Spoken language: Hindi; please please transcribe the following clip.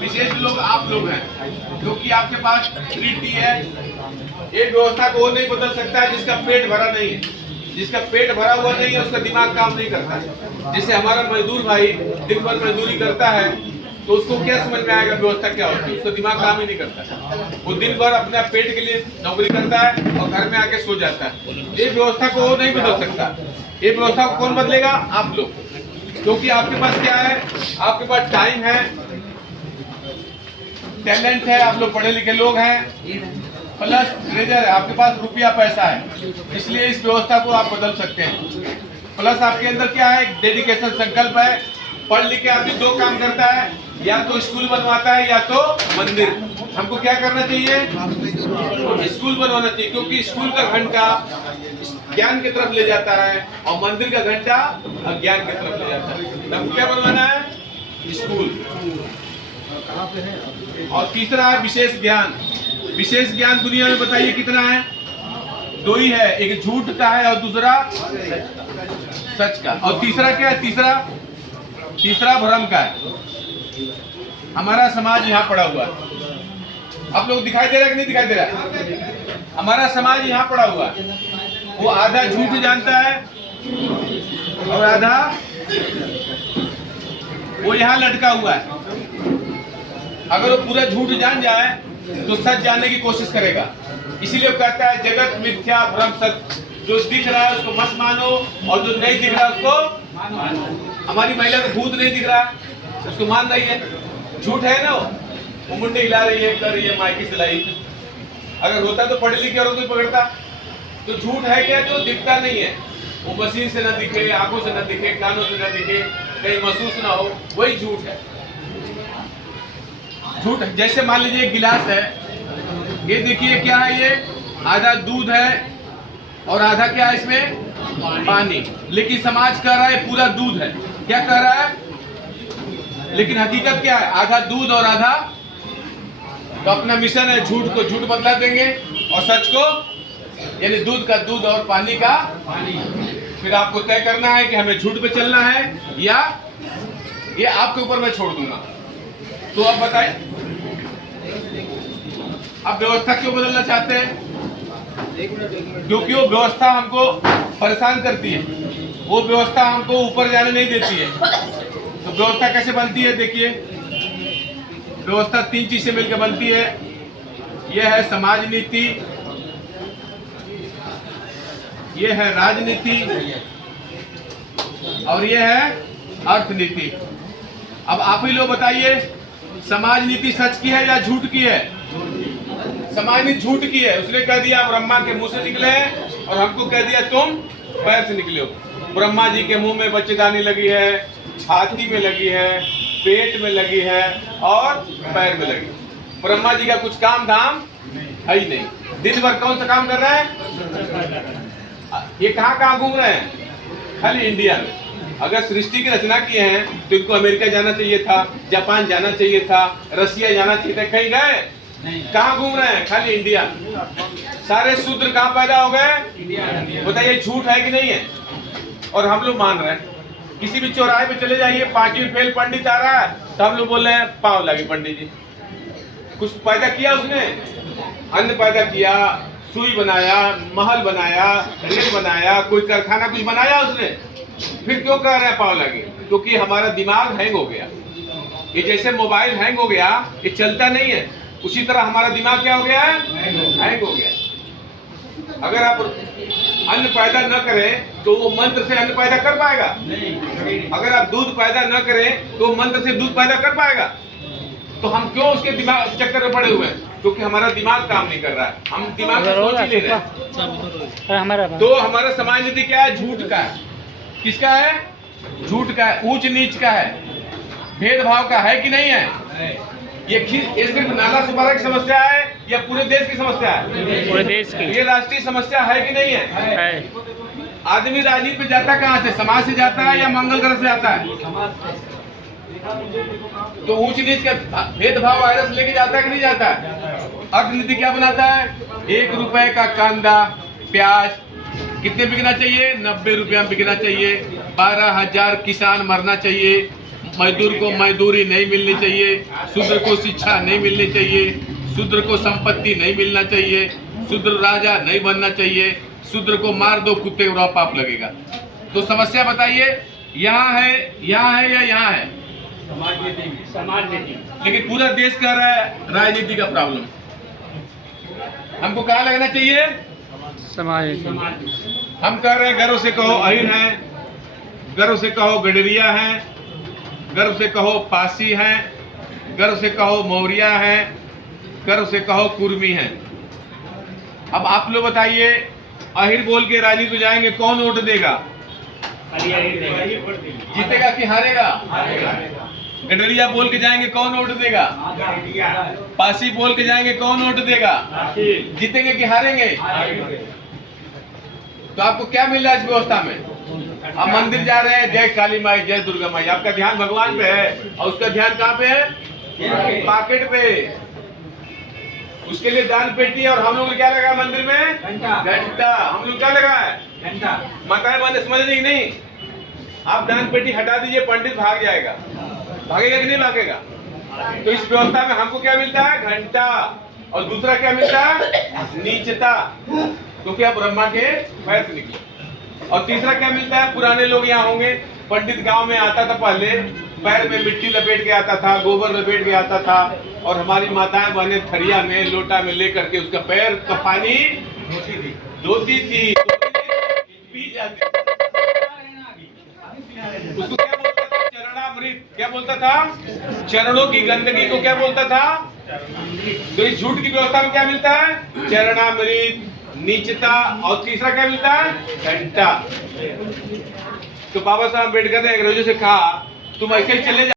विशेष लोग आप लोग हैं, क्योंकि आपके पास रीति है। एक व्यवस्था को वो नहीं बदल सकता है जिसका पेट भरा नहीं है। जिसका पेट भरा हुआ नहीं है उसका दिमाग काम नहीं करता। जैसे हमारा मजदूर भाई दिन भर मजदूरी करता है तो उसको क्या समझ में आएगा व्यवस्था क्या होती है? उसका दिमाग काम ही नहीं करता। वो दिन भर अपने पेट के लिए नौकरी करता है और घर में आके सो जाता है। ये व्यवस्था को वो नहीं बदल सकता। ये व्यवस्था को कौन बदलेगा? आप लोग, क्योंकि आपके पास क्या है? आपके पास टाइम है, टैलेंट है, आप लोग पढ़े लिखे लोग हैं, प्लस ट्रेजर है, आपके पास रुपया पैसा है, इसलिए इस व्यवस्था को आप बदल सकते हैं। प्लस आपके अंदर क्या है? डेडिकेशन, संकल्प है। पढ़ लिख के आदमी दो काम करता है, या तो स्कूल बनवाता है या तो मंदिर। हमको क्या करना चाहिए? स्कूल बनवाना चाहिए, क्योंकि स्कूल का घंटा ज्ञान की तरफ ले जाता है और मंदिर का घंटा अज्ञान की तरफ ले जाता है। हमको क्या बनवाना है? स्कूल। और तीसरा है विशेष ज्ञान। विशेष ज्ञान दुनिया में बताइए कितना है? दो ही है, एक झूठ का है और दूसरा सच का। और तीसरा क्या है? तीसरा भ्रम का है। हमारा समाज यहाँ पड़ा हुआ है। आप लोग दिखाई दे रहा है कि नहीं दिखाई दे रहा है? हमारा समाज यहाँ पड़ा हुआ है। वो आधा झूठ जानता है और आधा वो यहाँ लटका हुआ है। अगर वो पूरा झूठ जान जाए तो सच जानने की कोशिश करेगा। इसीलिए वो कहता है जगत मिथ्या भ्रम सत्य। जो दिख रहा है उसको मत मानो और जो नहीं दिख रहा है उसको। हमारी महिला को भूत नहीं दिख रहा है उसको मान रही है, झूठ है ना। वो मुंडी हिला रही है, कर रही है माइकी सिलाई। अगर होता तो पढ़े लिखे और कोई पकड़ता। तो झूठ है क्या? जो दिखता नहीं है, वो मशीन से ना दिखे, आंखों से ना दिखे, कानों से ना दिखे, कहीं महसूस ना हो, वही झूठ है। झूठ जैसे मान लीजिए एक गिलास है, ये देखिए क्या है? ये आधा दूध है और आधा क्या है इसमें? पानी। लेकिन समाज कह रहा है पूरा दूध है। क्या कह रहा है? लेकिन हकीकत क्या है? आधा दूध और आधा। तो अपना मिशन है झूठ को झूठ बदला देंगे और सच को, यानी दूध का दूध और पानी का पानी। फिर आपको तय करना है कि हमें झूठ पे चलना है या ये आपके ऊपर मैं छोड़ दूंगा। तो आप बताएं, आप व्यवस्था क्यों बदलना चाहते हैं? क्योंकि वो व्यवस्था हमको परेशान करती है। वो व्यवस्था हमको ऊपर जाने नहीं देती है। तो व्यवस्था कैसे बनती है? देखिए, व्यवस्था तीन चीज से मिलकर बनती है। यह है समाज नीति, यह है राजनीति और यह है अर्थनीति। अब आप ही लोग बताइए, समाज नीति सच की है या झूठ की है? समाज नीति झूठ की है। उसने कह दिया ब्रह्मा के मुंह से निकले और हमको कह दिया तुम पैर से निकले हो। ब्रह्मा जी के मुंह में बच्चेदानी लगी है, छाती में लगी है, पेट में लगी है और पैर में लगी। ब्रह्मा जी का कुछ काम धाम है ही नहीं। दिन भर कौन सा काम कर रहे हैं? ये कहाँ घूम रहे हैं? खाली इंडिया में। अगर सृष्टि की रचना किए हैं तो इनको अमेरिका जाना चाहिए था, जापान जाना चाहिए था, रसिया जाना चाहिए था। कहीं गए? कहाँ घूम रहे हैं? खाली इंडिया। सारे शूद्र कहाँ पैदा हो गए? बताइए, झूठ है कि नहीं है? और हम लोग मान रहे हैं। किसी भी चौराहे पे चले जाइए, 5वीं फेल पंडित आ रहा है तो हम लोग बोल रहे हैं पाव लगे पंडित जी। कुछ पैदा किया उसने? अन्न पैदा किया, सुई बनाया, महल बनाया, रेल बनाया, कोई कारखाना कुछ बनाया उसने। फिर क्यों कह रहे हैं पाव लगे? क्योंकि हमारा दिमाग हैंग हो गया। ये जैसे मोबाइल हैंग हो गया, ये चलता नहीं है, उसी तरह हमारा दिमाग क्या हो गया है? हैंग हो गया। अगर आप अन्न पैदा न करें तो वो मंत्र से अन्न पैदा कर पाएगा? नहीं। अगर आप दूध पैदा न करें तो मंत्र से दूध पैदा कर पाएगा? तो हम क्यों उसके दिमाग चक्कर में पड़े हुए हैं? क्योंकि हमारा दिमाग काम नहीं कर रहा है। हम दिमाग से सोच ही ले रहे हैं। तो हमारा समाज नीति क्या है? झूठ का है। किसका है? झूठ का है, ऊंच नीच का है, भेदभाव का है कि नहीं है? ये सिर्फ नाला सुपारा की समस्या है या पूरे देश की समस्या है? पूरे देश की। ये राष्ट्रीय समस्या है कि नहीं है? आदमी राजनीति पे जाता कहाँ से? समाज से जाता है या मंगल ग्रह से जाता है? तो ऊंच नीच का भेदभाव वायरस लेके जाता है कि नहीं जाता है? अर्थनीति क्या बनाता है? 1 रुपए का कांदा प्याज कितने बिकना चाहिए? 90 रुपया में बिकना चाहिए। 12,000 किसान मरना चाहिए। मजदूर को मजदूरी नहीं मिलनी चाहिए, शूद्र को शिक्षा नहीं मिलनी चाहिए, शूद्र को संपत्ति नहीं मिलना चाहिए, शूद्र राजा नहीं बनना चाहिए, शूद्र को मार दो कुत्ते को पाप लगेगा। तो समस्या बताइए, यहाँ है या यहाँ है? समाज नीति। लेकिन पूरा देश कह रहा है राजनीति का प्रॉब्लम। हमको कहाँ लगना चाहिए? समाज। हम कह रहे हैं गर्व से कहो अहिर है, गर्व से कहो गडरिया है, गर्व से कहो पासी है, गर्व से कहो मौर्या है, गर्व से कहो कुर्मी है। अब आप लोग बताइए, अहिर बोल के राजनीति में जाएंगे, कौन वोट देगा? जीतेगा कि हारेगा? गडरिया बोल के जाएंगे, कौन वोट देगा? पासी बोल के जाएंगे, कौन वोट देगा? जीतेंगे कि हारेंगे? तो आपको क्या मिल रहा है इस व्यवस्था में? आप मंदिर जा रहे हैं, जय काली माई जय दुर्गा माई, आपका ध्यान भगवान पे है और उसका ध्यान कहाँ पे है? पॉकेट पे। उसके लिए दान पेटी, और हम लोग क्या लगा मंदिर में? घंटा। हम लोग क्या लगा है? घंटा। माताएं बहनें समझ रही नहीं? आप दान पेटी हटा दीजिए, पंडित भाग जाएगा। भागेगा कि नहीं भागेगा? तो इस व्यवस्था में हमको क्या मिलता है? घंटा। और दूसरा क्या मिलता है? नीचता, क्योंकि आप ब्रह्मा के पैर से निकले। और तीसरा क्या मिलता है? पुराने लोग यहाँ होंगे, पंडित गांव में आता था, पहले पैर में मिट्टी लपेट के आता था, गोबर लपेट के आता था, और हमारी माताएं बहनें थरिया में लोटा में लेकर के उसका पैर का पानी धोती थी, पी जाती। उसको क्या बोलता था? चरणामृत। क्या बोलता था? चरणों की गंदगी को क्या बोलता था? तो इस झूठ की व्यवस्था में क्या मिलता है? चरणामृत, नीचता, और तीसरा क्या मिलता है? घंटा। तो बाबा साहब अम्बेडकर ने अंग्रेजों से कहा, तुम ऐसे ही चले